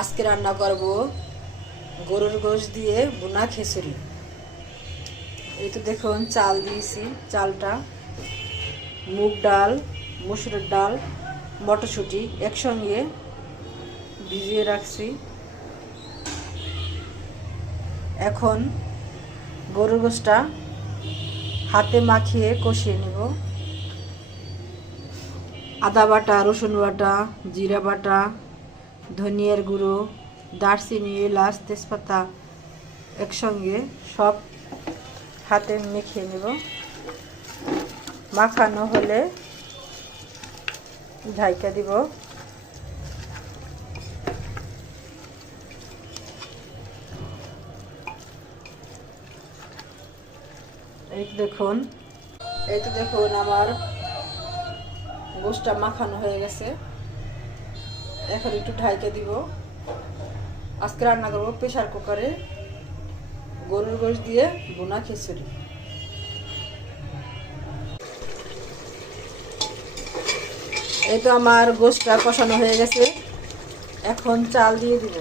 আজকে রান্না করব গরুর গোশত দিয়ে ভুনা খিচুড়ি। এই তো দেখুন চাল দিয়েছি, চালটা মুগ ডাল, মসুরের ডাল, মটরশুঁটি একসঙ্গে ভিজিয়ে রাখছি। এখন গরুর গোশতটা হাতে মাখিয়ে কষিয়ে নেব। আদা বাটা, রসুন বাটা, জিরা বাটা, ধনিয়ার গুঁড়ো, দারচিনি, এলাচ, তেজপাতা একসঙ্গে সব হাতে মেখে নেব। মাখানো হলে ঢাইকা দিব। এই তো দেখুন আমার গোশতটা মাখানো হয়ে গেছে। এখন একটু ঢাইকা দিব। আজকে রান্না করবো প্রেসার কুকারে গরুর গোশত দিয়ে ভুনা খিচুড়ি। এই তো আমার গোশতটা কষানো হয়ে গেছে। এখন চাল দিয়ে দিব।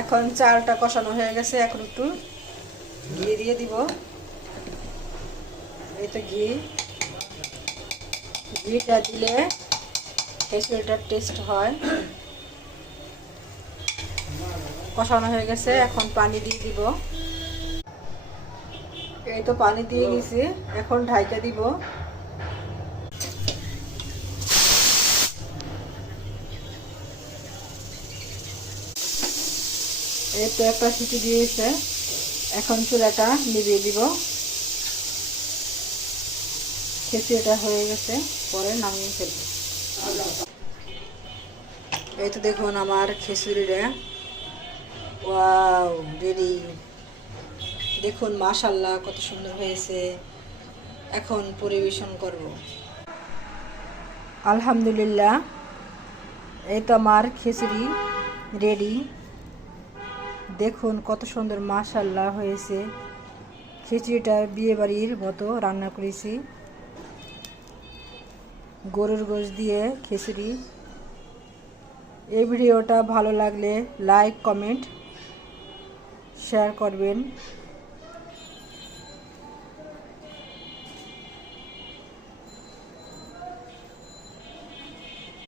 এখন চালটা কষানো হয়ে গেছে। এখন একটু ঘি দিয়ে দিব। এই তো ঘিটা দিলে খিচুড়িটার টেস্ট হয়। কষানো হয়ে গেছে, এখন পানি দিয়ে দিব। এই তো পানি দিয়ে গেছি, এখন ঢাইকা দিব। এই তো একটা সিটি দিয়েছে, এখন চুলাটা নিভিয়ে দিব। খিচুড়িটা হয়ে গেছে, পরে নামিয়ে ফেলব। এই তো দেখুন আমার খিচুড়িটা ওয়াও রেডি। দেখুন মাশাআল্লাহ কত সুন্দর হয়েছে। এখন পরিবেশন করব। আলহামদুলিল্লাহ, এই তো আমার খিচুড়ি রেডি। দেখুন কত সুন্দর মাশাআল্লাহ হয়েছে। খিচুড়িটা বিয়ে বাড়ির মতো রান্না করেছি। গরুর গোশত দিয়ে খিচুড়ি। এই ভিডিওটা ভালো লাগলে লাইক, কমেন্ট, শেয়ার করবেন।